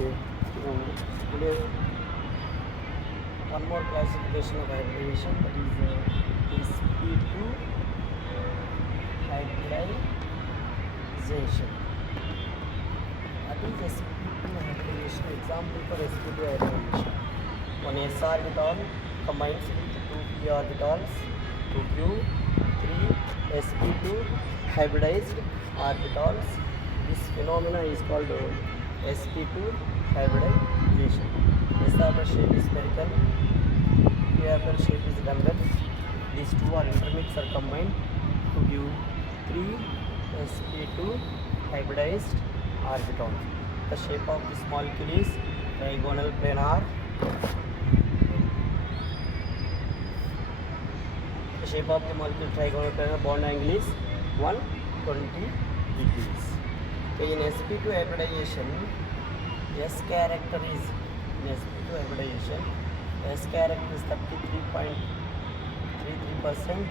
Okay. Today, one more classification of hybridization, that is sp2 hybridization. What is sp2 hybridization? Example for sp2 hybridization: one s orbital combines with two p orbitals to give three sp2 hybridized orbitals. This phenomena is called sp2 hybridization. S orbital shape is spherical, p orbital shape is dumbbell. These two are intermixed or combined to give three sp2 hybridized orbitals. The shape of this molecule is diagonal planar. The shape of the molecule trigonal planar. Bond angle is 120 degrees. Okay, in sp2 hybridization, S character is in sp2 hybridization, S character is 33.33%,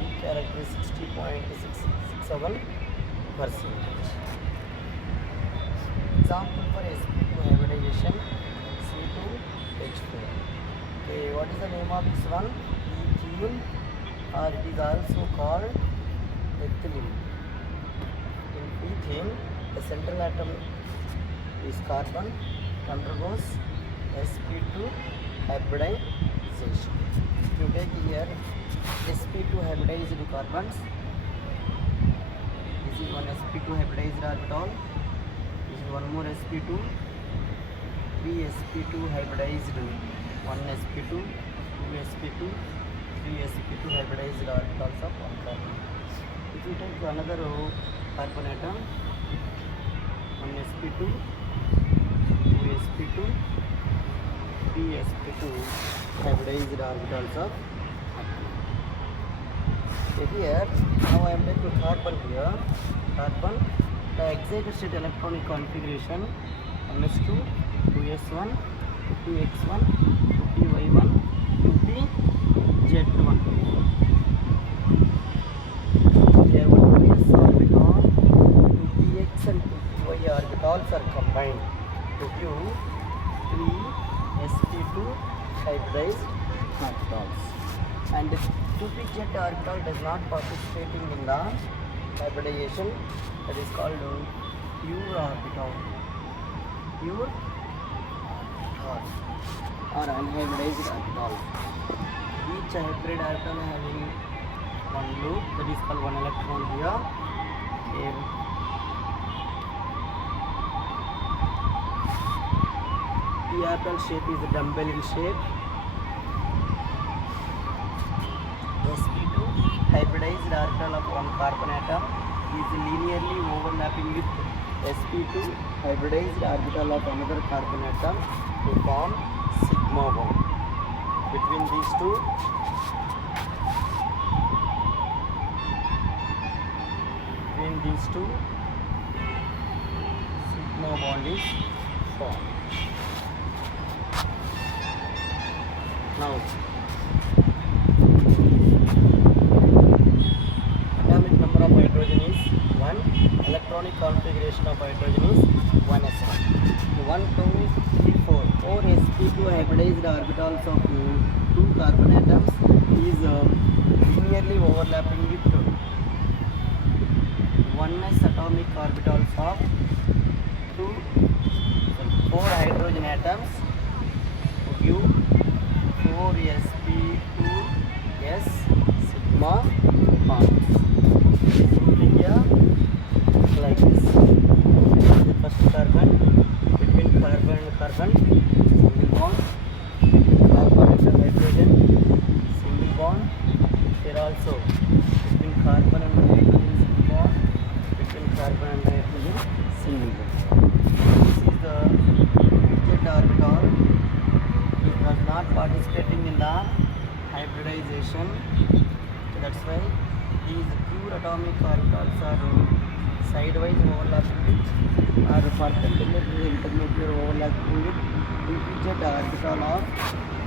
E character is 60.67%. Example for sp2 hybridization: C2H4. Okay, what is the name of this one? Ethene, or it is also called ethylene. In ethene, the central atom is carbon, undergoes sp2 hybridization. If you take here sp2 hybridized carbons, this is one sp2 hybridized orbital, this is one more sp2, three sp2 hybridized, one sp2, two sp2, three sp2 hybridized orbitals of one carbon. If you take another carbon atom, one sp2, two sp2, three sp2 hybridized orbitals of atom. Here, now I am taking carbon here. Carbon, the excited state electronic configuration: ns2, 2s1, 2x1, 2py1, 2pz1. Here, 2s orbital, 2px and 2py orbitals are combined to give three sp2 hybridized orbitals. And 2pz orbital does not participating in the hybridization. That is called pure orbital. Pure orbital or unhybridized orbital. Each hybrid orbital having one loop, that is called one electron here. Here p orbital shape is a dumbbell in shape. sp2 hybridized orbital of one carbon atom is linearly overlapping with sp2 hybridized orbital of another carbon atom to form sigma bond. Between these two, sigma bond is formed. Now, atomic number of hydrogen is 1, electronic configuration of hydrogen is 1s1. 1, 2, 3, 4. 4 sp2 hybridized orbitals of two carbon atoms is linearly overlapping with 1s atomic orbitals of 4 hydrogen atoms to give 4 sp2s sigma bonds. Here, like this. The first carbon, between carbon and carbon, single bond. Between carbon and hydrogen, single bond. Here also, between carbon and hydrogen, single bond. Between carbon and hydrogen, single bond. This is the pz orbital. It was not participating in the hybridization. So that's why these pure atomic orbitals are sidewise overlapping with, or perpendicular to the intermediate overlapping with pz orbital of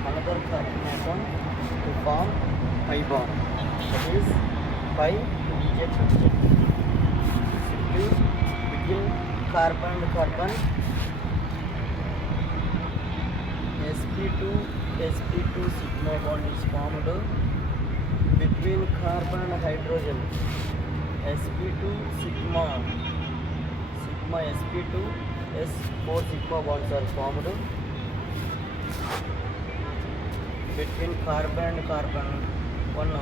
another carbon atom to form pi bond. That is pi pz. Simply between carbon and carbon, sp2 sigma bond is formed between carbon and hydrogen. sp2 sigma sp2 s4 sigma bonds are formed between carbon and carbon. One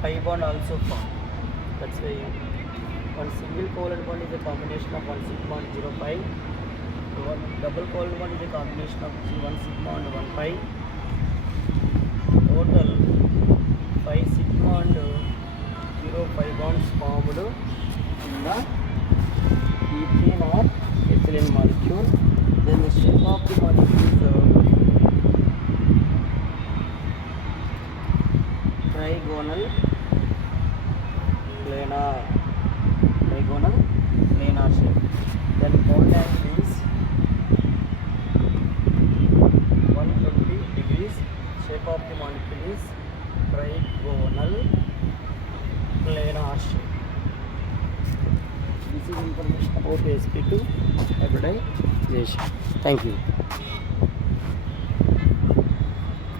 pi bond also formed. That's why one single covalent bond is a combination of one sigma and 0 pi. One double covalent bond is a combination of one sigma and 1 pi. Total 5 sigma and 0 pi bonds formed in the ethane or ethylene molecule. Then the shape of the molecule is trigonal planar shape. Then bond angle is 120 degrees. Shape of the molecule is trigonal planar shape. This is information about sp2 hybridization. Thank you.